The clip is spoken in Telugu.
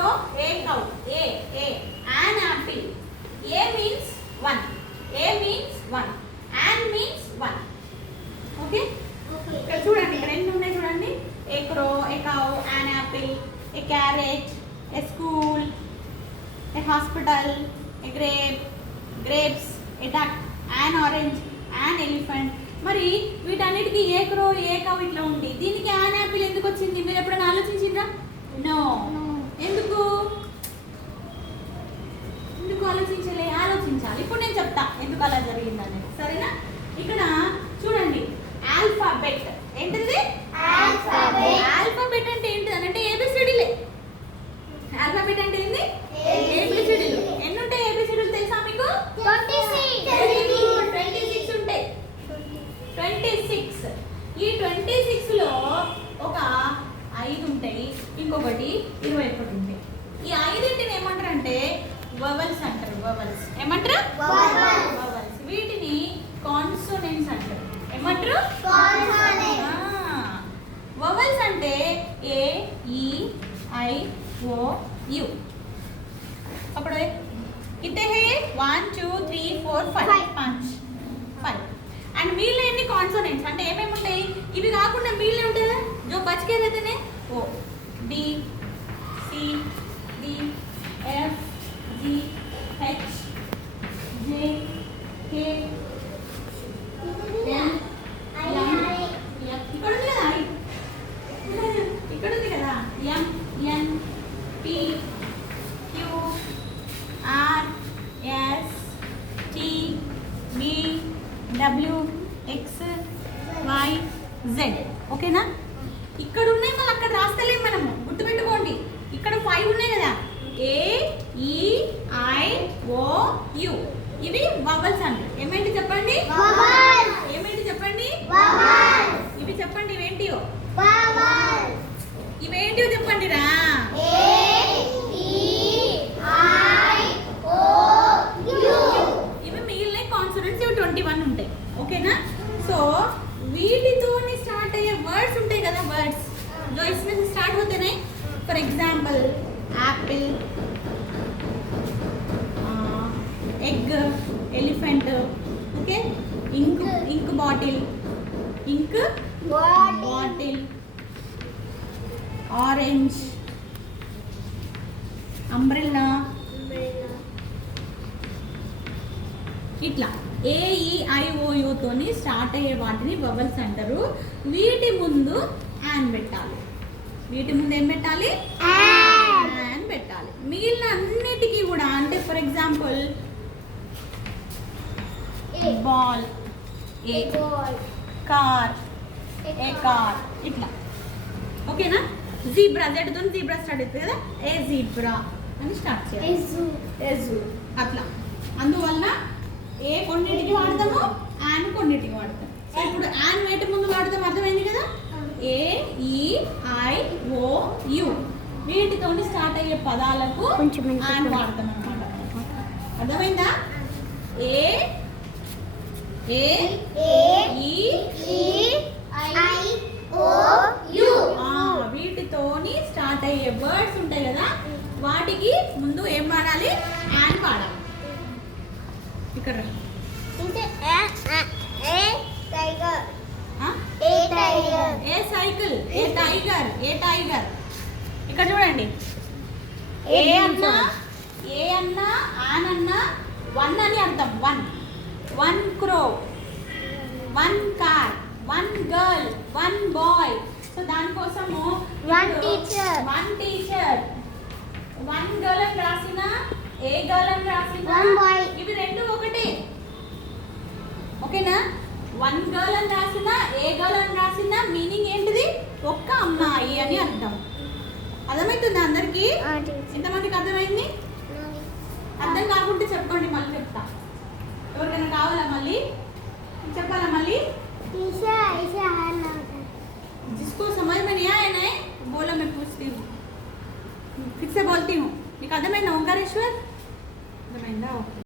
crow, a cow. An apple. A means one. A means one. An means one. Okay? ఇక్కడ చూడండి, ఇక్కడ ఎన్ని ఉన్నాయి చూడండి. A crow, a cow, an apple, a carrot, a school, a hospital, a grapes, a duck, an orange, an elephant. మరి వీటన్నిటికీ ఏ క్రో ఏ కవ్ ఇట్లా ఉంది. దీనికి యాన్ యాపిల్ ఎందుకు వచ్చింది? మీరు ఎప్పుడైనా ఆలోచించిండ్రా? నో. ఎందుకు ఆలోచించాలి. ఇప్పుడు నేను చెప్తా ఎందుకు అలా జరిగిందని, సరేనా? ఇక్కడ చూడండి, ఆల్ఫాబెట్ ఏంటిది? ఆల్ఫాబెట్ అంటే ఏంటిది అంటే ఏబిసిడీలే. ఆల్ఫాబెట్ అంటే ఏంది? ఏబిసిడీలు. ఎన్ని ఉంటాయి ఏబిసిడీలు తెలుసా మీకు? 26 ఉంటాయి. 26. ఈ 26 లో ఒక 5 ఉంటాయి, ఇంకొకటి 21 ఉంటాయి. ఈ 5ంటిని ఏమంటారు అంటే వవల్స్ అంటారు. వవల్స్ ఏమంటారు? వవల్స్. వీటిని కాన్సోనెంట్స్ అంటారు. ఏమంటారు? వవల్స్ అంటే ఏ ఈ ఐ ఓ యు. అప్పుడు कितने हैं? 1 2 3 4 5. అండ్ మీలో ఎన్ని కాన్సోనెంట్స్ అంటే ఏమేమి ఉంటాయి? ఇవి కాకుండా మీలో ఉంటుంది జో బచ్కే रहते O D C D F G H J K L ఇక్కడ ఉంది కదా M N P Q R S T B W X Y Z. ఓకేనా? ఇక్కడ ఉన్నాయి, మళ్ళీ అక్కడ రాస్తలేము మనము, గుర్తుపెట్టుకోండి. ఇక్కడ 5 ఉన్నాయి కదా, ఏ ఈ ఐ ఓ యు. ఇవి వవల్స్ అంటారు. ఏమేంటి చెప్పండి? ఏమేంటి చెప్పండి? ఇవి చెప్పండి, ఇవేంటియో ఇవేంటివో చెప్పండి రా. ఇవి మిగిలిన కాన్సోనెంట్స్, ఇవి 21 ఉంటాయి. ఓకేనా? సో వీటితో స్టార్ట్ అయ్యే వర్డ్స్ ఉంటాయి కదా, వర్డ్స్ जो इसमें से स्टार्ट होते नहीं. For example apple, egg, elephant. Okay? Ink bottle, orange, umbrella. ఇట్లా ఏఈఐఓయుతోని స్టార్ట్ అయ్యే వాటిని వవల్స్ అంటారు. వీటి ముందు యాన్ పెట్టాలి. వీటి ముందు ఏం పెట్టాలి? యాన్ పెట్టాలి. మిగిలిన అన్నిటికీ కూడా అంటే for example ball, A car, A car ఇట్లా. ఓకేనా? జీబ్రా, జెడ్తో జీబ్రా స్టార్ట్ అవుతుంది కదా, ఏ జీబ్రా అని స్టార్ట్ చేయాలి. ఎజు అట్లా. అందువల్ల ఏ కొన్నిటికి వాడతాము, యాన్ కొన్నిటికి వాడతాం. సో ఇప్పుడు యాన్ వేటి ముందు వాడతాం, అర్థమైంది కదా? ఏ ఈ ఐ ఓ యు. వీటితో స్టార్ట్ అయ్యే పదాలకు యాన్ వాడతాం అన్నమాట. అర్థమైందా? ఏ ఏ ఈ ఐ ఓ యు. వీటితోని స్టార్ట్ అయ్యే వర్డ్స్ ఉంటాయి కదా, వాటికి ముందు ఏం వాడాలి? యాన్ వాడాలి. ఇక్కడ ఏ సైకిల్, ఏ టైగర్, ఏ టైగర్. ఇక్కడ చూడండి, ఏ అన్నా ఆన్ అన్నా 1 అని అర్థం. 1 crow, 1 car, 1 girl, 1 boy. So దానికోసము 1 టీచర్, 1 గర్ల్ అని రాసిన, ఏ గర్ల్ అని రాసిన, ఇవి రెండు ఒకటే. ఓకేనా? 1 గర్ల్ అని రాసిన, ఏ గర్ల్ అని రాసిన మీనింగ్ ఏంటిది? ఒక్క అమ్మాయి అని అర్థం. అర్థమవుతుందా అందరికి? ఎంతమందికి అర్థమైంది? అర్థం కాకుంటే చెప్పండి, మళ్ళీ చెప్తా. ఎవరికైనా కావాలా మళ్ళీ చెప్పాలా? మళ్ళీ जिसको समझ में नहीं आया ना बोलो, मैं पूछती हूँ, फिर से बोलती हूँ. మీకు అర్థమైందా ఓంకారేశ్వర్? అర్థమైందా? ఓకే.